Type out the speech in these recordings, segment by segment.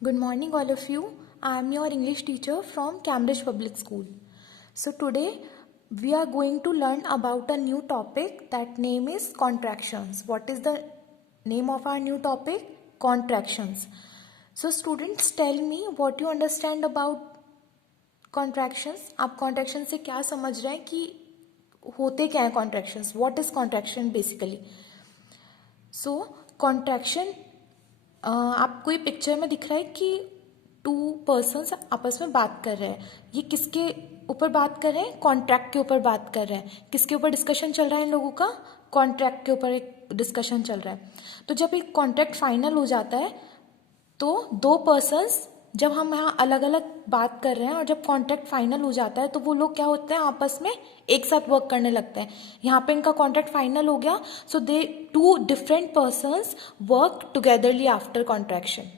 Good morning, all of you. I am your English teacher from Cambridge Public School. So, today we are going to learn about a new topic that name is contractions. What is the name of our new topic? Contractions. So, students, tell me what you understand about contractions. आप contraction से क्या समझ रहे हैं कि होते क्या हैं contractions? What is contraction basically? So contraction आपको ये पिक्चर में दिख रहा है कि टू पर्सन्स आपस में बात कर रहे हैं. ये किसके ऊपर बात कर रहे हैं? कॉन्ट्रैक्ट के ऊपर बात कर रहे हैं. किसके ऊपर डिस्कशन चल रहा है इन लोगों का? कॉन्ट्रैक्ट के ऊपर एक डिस्कशन चल रहा है. तो जब एक कॉन्ट्रैक्ट फाइनल हो जाता है तो दो पर्सन्स, जब हम यहाँ अलग अलग बात कर रहे हैं और जब कॉन्ट्रैक्ट फाइनल हो जाता है तो वो लोग क्या होते हैं, आपस में एक साथ वर्क करने लगते हैं. यहाँ पे इनका कॉन्ट्रैक्ट फाइनल हो गया, so they two different persons work togetherly after contraction.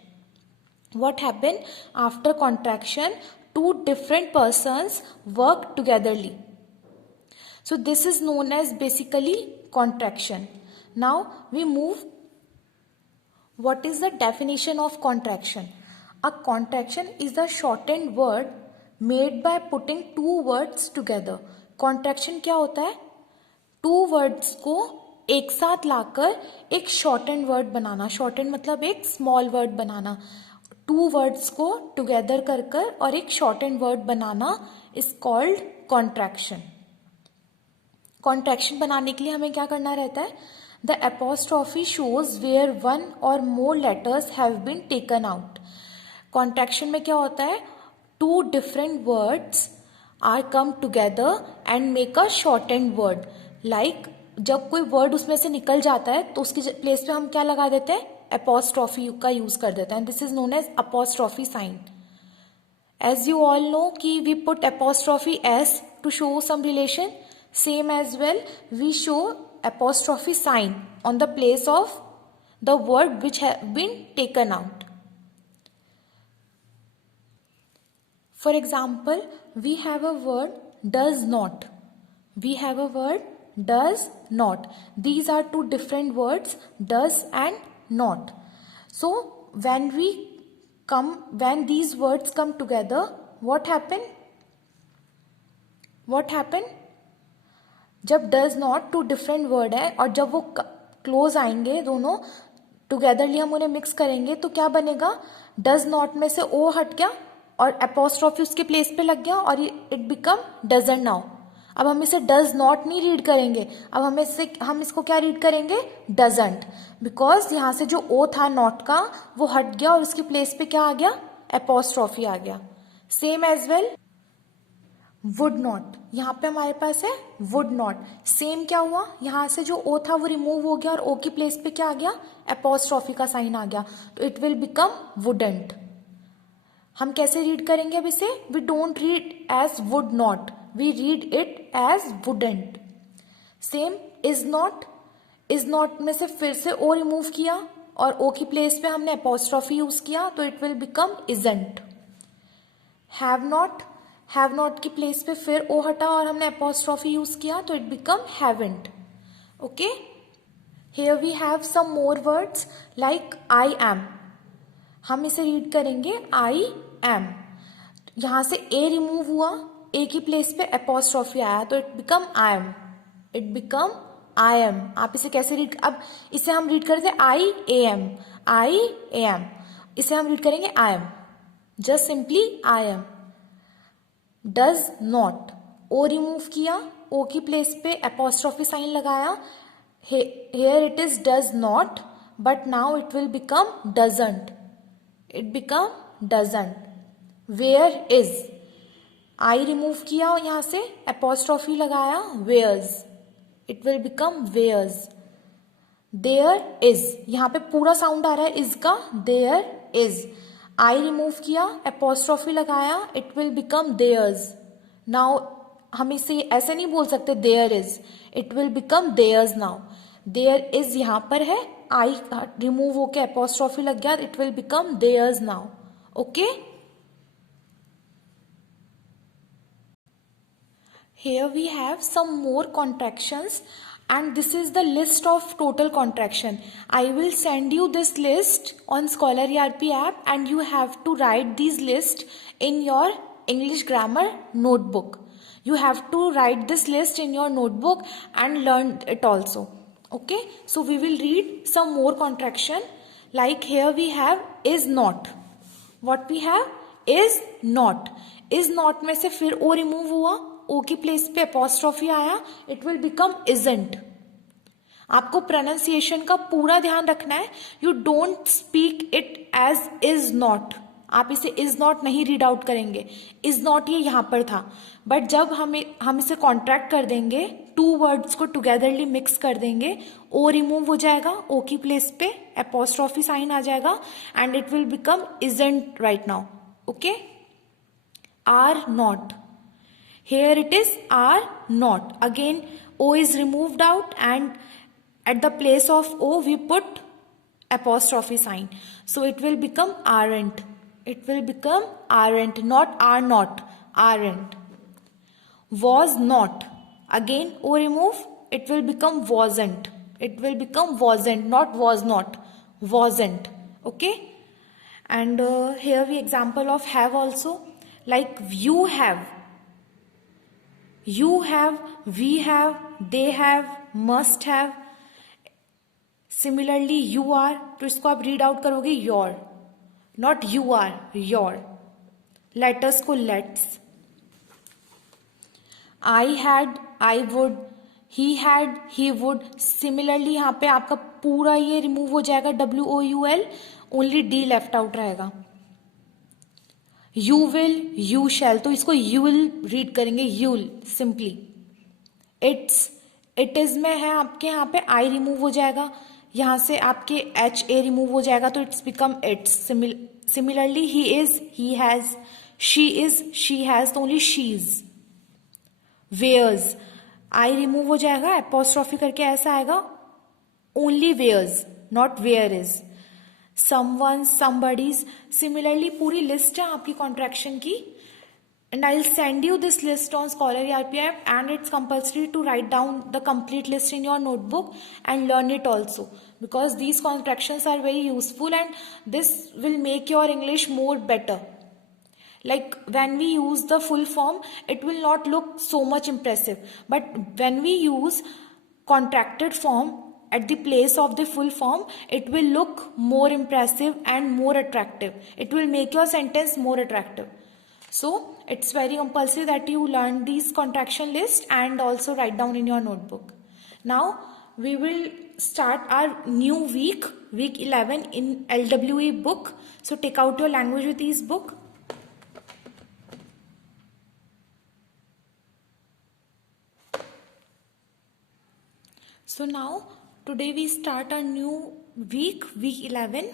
What happened after contraction? Two different persons work togetherly. So this is known as basically contraction. Now we move. What is the definition of contraction? A contraction is the shortened word made by putting two words together. Contraction क्या होता है? To words को एक साथ लाकर एक shortened word बनाना. Shortened मतलब एक small word बनाना. टू वर्ड्स को टुगेदर कर कर और एक शॉर्टेंड वर्ड बनाना इज कॉल्ड कॉन्ट्रैक्शन. कॉन्ट्रैक्शन बनाने के लिए हमें क्या करना रहता है? The apostrophe shows where one or more letters have been taken out. Contraction में क्या होता है? Two different words are come together and make a shortened word. Like जब कोई वर्ड उसमें से निकल जाता है तो उसकी प्लेस पे हम क्या लगा देते हैं? एपोस्ट्रॉफी का यूज कर देते हैं. This is known as apostrophe sign. As you all know कि we put apostrophe S to show some relation. Same as well we show apostrophe sign on the place of the word which have been taken out. For example, we have a word does not. We have a word does not. These are two different words, does and not. So when these words come together, what happen? जब does not two different word है और जब वो close आएंगे दोनों togetherly, हम उन्हें mix करेंगे तो क्या बनेगा? डज नॉट में से ओ हट गया और एपोस्ट्रॉफी उसके प्लेस पे लग गया और इट बिकम डजंट नाउ. अब हम इसे डज नॉट नहीं रीड करेंगे, अब हम इसको क्या रीड करेंगे? डजंट. बिकॉज यहाँ से जो ओ था नॉट का वो हट गया और उसकी प्लेस पे क्या आ गया? एपोस्ट्रॉफी आ गया. Same as well would not. यहाँ पे हमारे पास है वुड नॉट. सेम क्या हुआ? यहाँ से जो ओ था वो रिमूव हो गया और ओ की प्लेस पे क्या आ गया? एपोस्ट्रॉफी का साइन आ गया. तो इट विल बिकम वुडेंट. हम कैसे रीड करेंगे अब इसे? We don't read as would not, we read it as wouldn't. Same is not. Is not में से फिर से ओ रिमूव किया और ओ की प्लेस पे हमने एपोस्ट्रॉफी यूज किया तो it will become isn't. Have not की प्लेस पे फिर ओ हटा और हमने एपोस्ट्रॉफी यूज किया तो it become haven't. Okay, here we have some more words like I am. हम इसे रीड करेंगे आई एम. यहां से ए रिमूव हुआ, ए की प्लेस पे एपोस्ट्रॉफी आया तो it become I am. It become I am. आप इसे कैसे रीड? अब इसे हम रीड करते आई A M. I A M. इसे हम रीड करेंगे I am. Just simply I am. Does not, O remove किया, ओ की प्लेस पे एपोस्ट्रॉफी साइन लगाया. Here it is does not but now it will become doesn't. It become doesn't. Where is, I remove किया और यहां से apostrophe लगाया where's. It will become where's. There is, यहां पे पूरा साउंड आ रहा है इज का. There is. आई रिमूव किया, एपोस्ट्रॉफी लगाया, it will become there's. Now हम इसे ऐसे नहीं बोल सकते there is, it will become there's now. There is यहां पर है, आई रिमूव होके एपोस्ट्रॉफी लग गया, it will become there's now. Okay, here we have some more contractions and this is the list of total contraction. I will send you this list on Scholar ERP app, and you have to write these list in your English grammar notebook. You have to write this list in your notebook and learn it also. Okay, so we will read some more contraction. Like here we have is not. What we have is not. Is not में से फिर ओ remove हुआ, ओ की place पे apostrophe आया, it will become isn't. आपको pronunciation का पूरा ध्यान रखना है. You don't speak it as is not. आप इसे इज नॉट नहीं रीड आउट करेंगे. इज नॉट ये यहां पर था, बट जब हम इसे कॉन्ट्रैक्ट कर देंगे, टू वर्ड्स को टुगेदरली मिक्स कर देंगे, ओ रिमूव हो जाएगा, ओ की प्लेस पे अपॉस्ट्रॉफी साइन आ जाएगा, and it will become isn't right now. Okay, are not. Here it is are not. Again O is removed out, and at the place of O we put apostrophe sign. So it will become aren't. It will become aren't, not are not, aren't. Was not. Again O remove, it will become wasn't. It will become wasn't, not was not, wasn't. Okay. And here we example of have also. Like you have. You have, we have, they have, must have. Similarly you are, तो इसको आप read out करोगे your, not you are, your. Letters को let's. I had, I would, he had, he would. Similarly यहाँ पे आपका पूरा ये रिमूव हो जाएगा, WOUL, only D left out रहेगा. You will, you shall, तो इसको you will रीड करेंगे, you will simply. It's, it is में है आपके यहाँ पे I रिमूव हो जाएगा, यहाँ से आपके HA रिमूव हो जाएगा, तो it's become it's. Similarly he is, he has, she is, she has, तो only she's. Wears, I remove हो जाएगा, apostrophe करके ऐसा आएगा, only wears, not where is. Someone, somebody's. Similarly पूरी लिस्ट है आपकी कॉन्ट्रैक्शन की, and I'll send you this list on Scholar ERP app, and it's compulsory to write down the complete list in your notebook and learn it also, because these contractions are very useful and this will make your English more better. Like when we use the full form, it will not look so much impressive, but when we use contracted form at the place of the full form, it will look more impressive and more attractive. It will make your sentence more attractive. So it's very compulsory that you learn these contraction list and also write down in your notebook. Now we will start our new week 11 in LWE book. So take out your language with ease book. So now today we start a new week 11,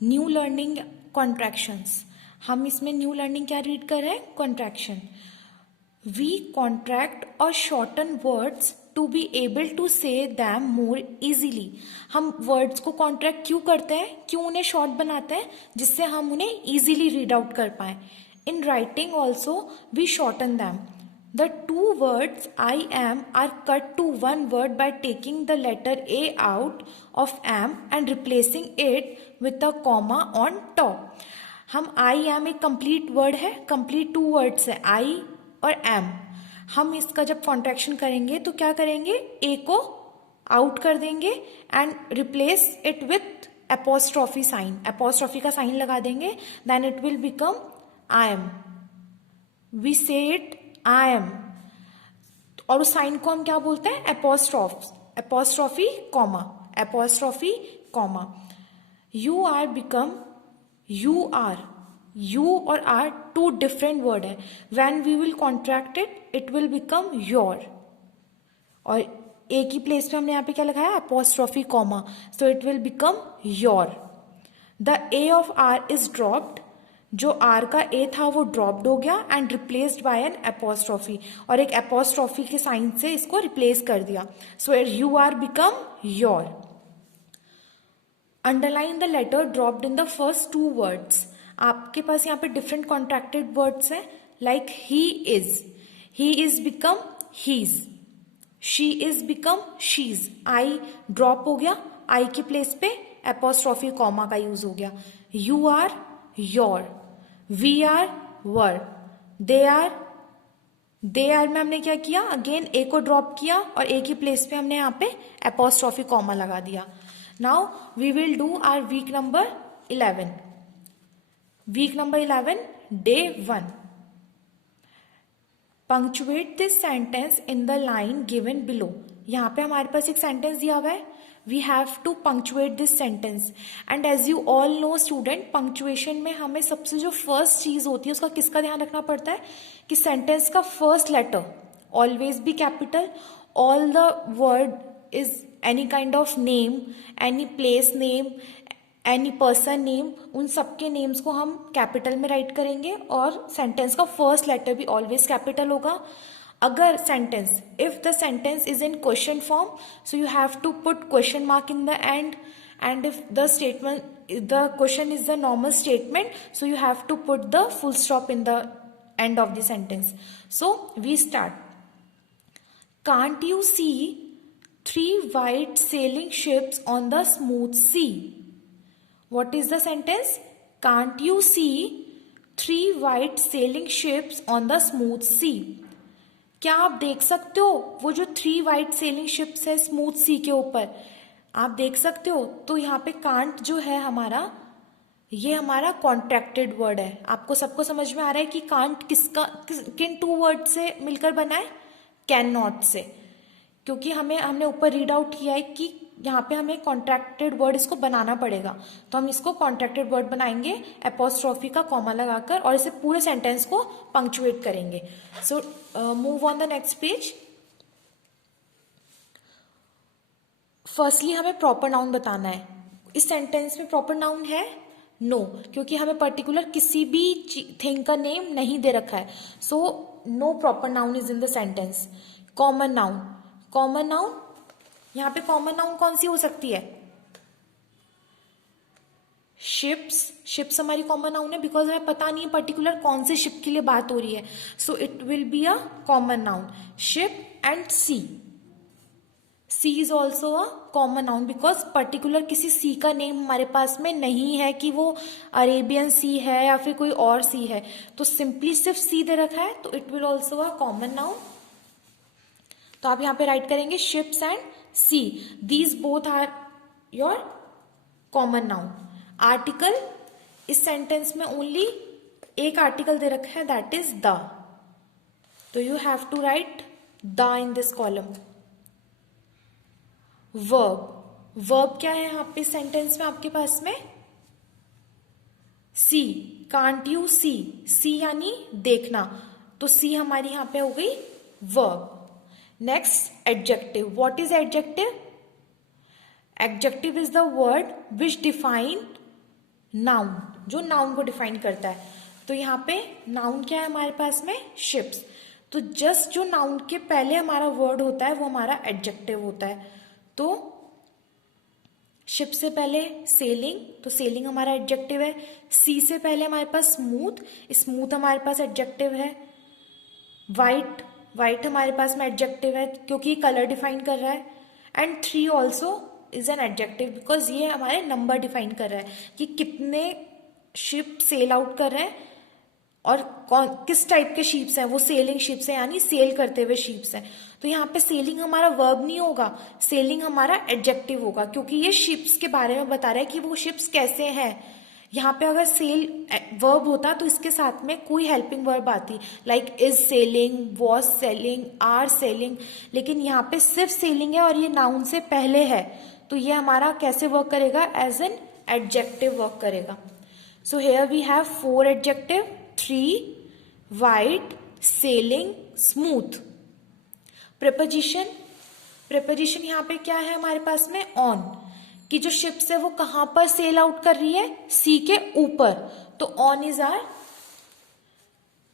new learning contractions. हम इसमें new learning क्या read कर रहे हैं? Contraction. We contract और shorten words to be able to say them more easily. हम words को contract क्यों करते हैं, क्यों उन्हें शॉर्ट बनाते हैं? जिससे हम उन्हें इजीली रीड आउट कर पाए. In writing also we shorten them. The two words I am are cut to one word by taking the letter A out of am and replacing it with a comma on top. हम I am एक complete word है, complete two words है I और am. हम इसका जब contraction करेंगे तो क्या करेंगे? A को out कर देंगे and replace it with apostrophe sign. apostrophe का sign लगा देंगे, then it will become I am. We say it I am. और उस साइन को हम क्या बोलते हैं? Apostrophe comma, apostrophe comma. You are become you are. You और आर टू डिफरेंट वर्ड है. When we will contract it will become you're. और ए की प्लेस पे हमने यहाँ पे क्या लगाया? Apostrophe comma. So it will become you're. The A of are is dropped. जो आर का ए था वो ड्रॉप्ड हो गया and replaced by an apostrophe. और एक एपोस्ट्रॉफी के साइन से इसको रिप्लेस कर दिया. So you are become you're. Underline the letter dropped in the first two words. आपके पास यहाँ पे डिफरेंट कॉन्ट्रैक्टेड वर्ड्स हैं. Like he is. He is become he's. She is become she's, I drop हो गया, आई के प्लेस पे apostrophe comma का यूज हो गया। You are you're, we are we're, they are में हमने क्या किया, अगेन ए को ड्रॉप किया और ए की प्लेस पे हमने यहाँ पे एपोस्ट्रॉफी कॉमा लगा दिया। Now we will do our week number 11। Week number 11 day 1। Punctuate this sentence in the line given below. यहाँ पे हमारे पास एक सेंटेंस दिया हुआ है, we have to punctuate this sentence. And as you all know student, punctuation में हमें सबसे जो फर्स्ट चीज होती है उसका किसका ध्यान रखना पड़ता है कि सेंटेंस का first letter always be capital, all the word is any kind of name, any place name, any person name, उन सबके नेम्स को हम कैपिटल में राइट करेंगे और सेंटेंस का फर्स्ट लेटर भी ऑलवेज कैपिटल होगा। अगर sentence, if the sentence is in question form, so you have to put question mark in the end, and if the statement, the question is the normal statement, so you have to put the full stop in the end of the sentence. So we start. Can't you see 3 white sailing ships on the smooth sea? What is the sentence? Can't you see 3 white sailing ships on the smooth sea? क्या आप देख सकते हो वो जो 3 white sailing ships है smooth सी के ऊपर, आप देख सकते हो? तो यहाँ पे कांट जो है हमारा, ये हमारा कॉन्ट्रैक्टेड वर्ड है। आपको सबको समझ में आ रहा है कि कांट किन 2 वर्ड से मिलकर बना है? कैन नॉट से, क्योंकि हमने ऊपर रीड आउट किया है कि यहाँ पे हमें कॉन्ट्रैक्टेड वर्ड इसको बनाना पड़ेगा, तो हम इसको कॉन्ट्रैक्टेड वर्ड बनाएंगे एपोस्ट्रॉफी का कॉमा लगाकर और इसे पूरे सेंटेंस को पंक्चुएट करेंगे। So move on the next page. Firstly हमें प्रॉपर नाउन बताना है। इस सेंटेंस में प्रॉपर नाउन है? नो, क्योंकि हमें पर्टिकुलर किसी भी थिंग का नेम नहीं दे रखा है। So no proper noun is in the sentence. Common noun, common noun, यहाँ पे कॉमन नाउन कौन सी हो सकती है? शिप्स, शिप्स हमारी कॉमन नाउन है बिकॉज हमें पता नहीं है पर्टिकुलर कौन से शिप के लिए बात हो रही है, so it will be a common noun. Ship and sea, sea is also a common noun because particular किसी सी का नेम हमारे पास में नहीं है कि वो अरेबियन सी है या फिर कोई और सी है, तो सिंपली सिर्फ सी दे रखा है, तो it will also a common noun. तो आप यहाँ पे राइट करेंगे ships and sea, these both are your common noun. Article, इस सेंटेंस में ओनली एक आर्टिकल दे रखा है, दैट इज द, तो you have to write the in this column. Verb, verb क्या है यहाँ पे सेंटेंस में आपके पास में? सी, कांट यू सी, सी यानी देखना, तो सी हमारी यहाँ पे हो गई verb. Next adjective, what is adjective? Adjective is the word which define noun, जो नाउन को डिफाइन करता है। तो यहाँ पे नाउन क्या है हमारे पास में? शिप्स, तो जस्ट जो नाउन के पहले हमारा वर्ड होता है वो हमारा एडजेक्टिव होता है। तो शिप से पहले सेलिंग, तो सेलिंग हमारा एडजेक्टिव है। सी से पहले हमारे पास स्मूथ, स्मूथ हमारे पास एडजेक्टिव है। वाइट, वाइट हमारे पास में एडजेक्टिव है क्योंकि कलर डिफाइन कर रहा है। And 3 also is an adjective because ये हमारे नंबर डिफाइन कर रहा है कि कितने शिप सेल आउट कर रहे हैं और किस टाइप के शिप्स हैं, वो सेलिंग शिप्स हैं यानी सेल करते हुए शिप्स हैं। तो यहाँ पे सेलिंग हमारा वर्ब नहीं होगा, सेलिंग हमारा एडजेक्टिव होगा क्योंकि ये शिप्स के बारे में बता रहा है कि वो शिप्स कैसे हैं। यहाँ पे अगर सेल वर्ब होता तो इसके साथ में कोई हेल्पिंग वर्ब आती, like is sailing, was sailing, are sailing, लेकिन यहाँ पे सिर्फ सेलिंग है और ये नाउन से पहले है, तो ये हमारा कैसे वर्क करेगा? एज एन एडजेक्टिव वर्क करेगा। So here we have 4 adjective, 3, white, sailing, smooth. Preposition, preposition यहाँ पे क्या है हमारे पास में? ऑन, कि जो शिप्स है वो कहां पर सेल आउट कर रही है? सी के ऊपर, तो on is our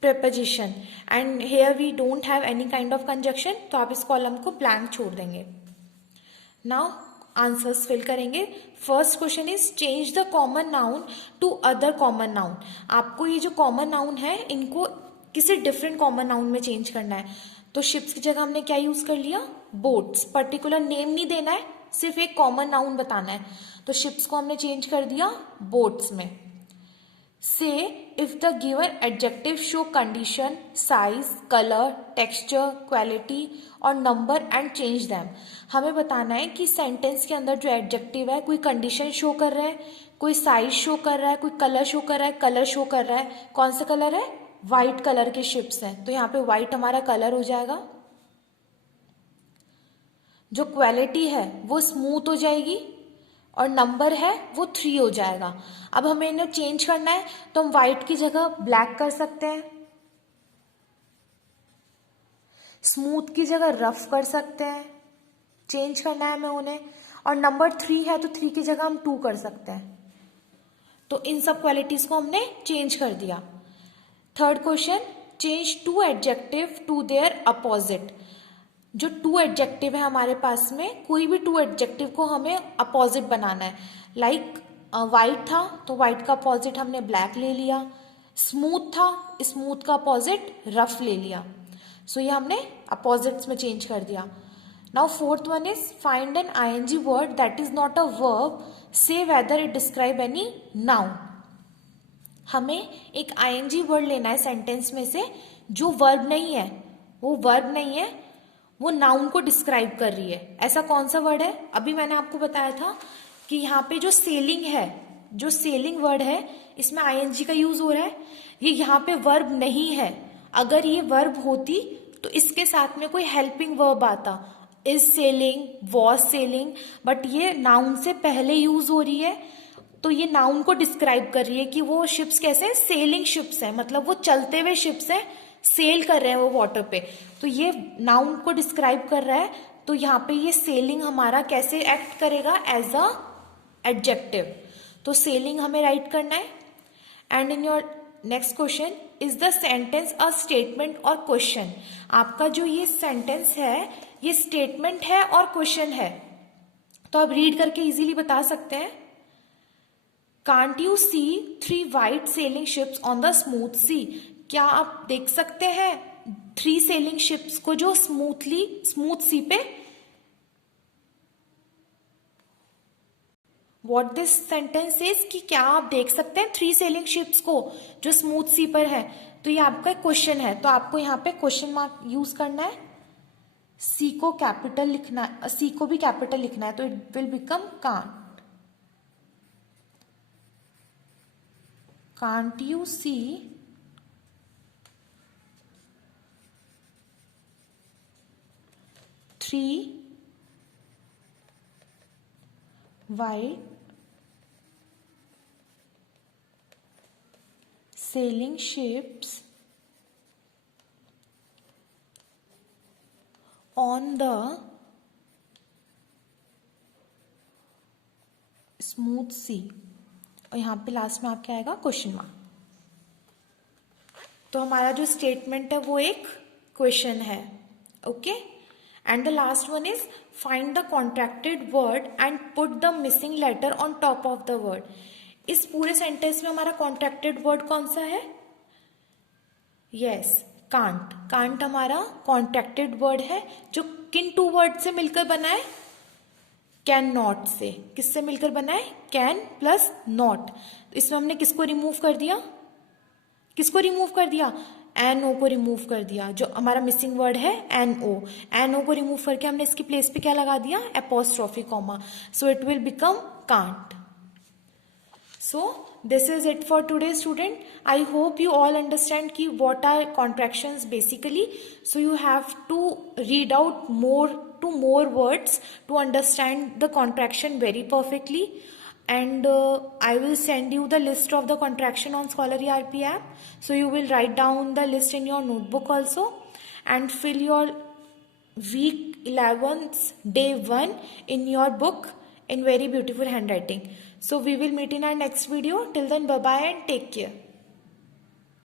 preposition. And here we don't have any kind of conjunction, तो आप इस कॉलम को ब्लैंक छोड़ देंगे। नाउ आंसर्स फिल करेंगे। First question is change the common noun to other common noun. आपको ये जो कॉमन नाउन है इनको किसी डिफरेंट कॉमन नाउन में चेंज करना है। तो शिप्स की जगह हमने क्या यूज कर लिया? बोट्स, पर्टिकुलर नेम नहीं देना है, सिर्फ एक कॉमन नाउन बताना है। तो शिप्स को हमने चेंज कर दिया बोट्स में। से if the given adjective show condition, size, colour, texture, quality और नंबर एंड चेंज दैम। हमें बताना है कि सेंटेंस के अंदर जो एडजेक्टिव है कोई कंडीशन शो कर रहा है, कोई साइज शो कर रहा है, कोई कलर शो कर रहा है, कलर शो कर रहा है। कौन सा कलर है? व्हाइट कलर के शिप्स हैं, तो यहाँ पे व्हाइट हमारा कलर हो जाएगा। जो क्वालिटी है वो स्मूथ हो जाएगी और नंबर है वो 3 हो जाएगा। अब हमें इन्हें चेंज करना है तो हम व्हाइट की जगह ब्लैक कर सकते हैं, स्मूथ की जगह रफ कर सकते हैं, चेंज करना है हमें उन्हें। और नंबर 3 है तो 3 की जगह हम 2 कर सकते हैं। तो इन सब क्वालिटीज को हमने चेंज कर दिया। Third question, change 2 adjective to their opposite. जो 2 एडजेक्टिव है हमारे पास में, कोई भी 2 एडजेक्टिव को हमें अपोजिट बनाना है। लाइक वाइट था तो वाइट का अपोजिट हमने ब्लैक ले लिया, स्मूथ था, स्मूथ का अपोजिट रफ ले लिया। सो ये हमने अपोजिट्स में चेंज कर दिया। Now fourth one is find an ING word that is not a verb, say whether it describe any noun. हमें एक आईएनजी वर्ड लेना है सेंटेंस में से जो वर्ब नहीं है, वो वर्ब नहीं है, वो नाउन को डिस्क्राइब कर रही है। ऐसा कौन सा वर्ड है? अभी मैंने आपको बताया था कि यहाँ पे जो सेलिंग है, जो सेलिंग वर्ड है, इसमें आईएनजी का यूज हो रहा है। ये यहाँ पे वर्ब नहीं है। अगर ये वर्ब होती तो इसके साथ में कोई हेल्पिंग वर्ब आता, is sailing, was selling, but ये नाउन से पहले यूज हो रही है। तो ये नाउन को डिस्क्राइब कर रही है कि वो शिप्स कैसे हैं, सेलिंग शिप्स हैं, मतलब वो चलते हुए शिप्स हैं, सेल कर रहे हैं वो वाटर पे। तो ये नाउन को डिस्क्राइब कर रहा है, तो यहाँ पे ये सेलिंग हमारा कैसे एक्ट करेगा? As a adjective. तो सेलिंग हमें राइट करना है। And in your next question, is the sentence a statement or question. आपका जो ये सेंटेंस है ये स्टेटमेंट है और क्वेश्चन है। तो आप रीड करके इजीली बता सकते हैं। Can't you see 3 white sailing ships on the smooth sea. क्या आप देख सकते हैं 3 सेलिंग शिप्स को जो स्मूथ सी पे। वॉट दिस सेंटेंस इज कि क्या आप देख सकते हैं 3 सेलिंग शिप्स को जो स्मूथ सी पर है। तो ये आपका क्वेश्चन है, तो आपको यहाँ पे क्वेश्चन मार्क यूज करना है। सी को कैपिटल लिखना है, सी को भी कैपिटल लिखना है, तो it will become can't you see 3 white sailing ships on the smooth sea. और यहाँ पे लास्ट में आपके आएगा क्वेश्चन मार्क। तो हमारा जो स्टेटमेंट है वो एक क्वेश्चन है। Okay, and the last one is find the contracted word and put the missing later on top of the word. इस पूरे सेंटेंस में हमारा कॉन्ट्रैक्टेड वर्ड कौन सा है? Yes, can't. कांट हमारा कॉन्ट्रैक्टेड वर्ड है जो किन 2 वर्ड से मिलकर बना है? कैन नॉट से। किससे मिलकर बना है? Can plus not. तो इसमें हमने किसको रिमूव कर दिया? किसको रिमूव कर दिया? एन ओ को रिमूव कर दिया। जो हमारा मिसिंग वर्ड है एन ओ, एन ओ को रिमूव करके हमने इसकी प्लेस पे क्या लगा दिया? Apostrophe comma. So it will become can't. So this is it for today, student. I hope you all understand ki what are contractions basically. So you have to read out more words to understand the contraction very perfectly. And I will send you the list of the contraction on Scholar ERP app. So you will write down the list in your notebook also and fill your week 11's day 1 in your book in very beautiful handwriting. So we will meet in our next video. Till then, bye bye and take care.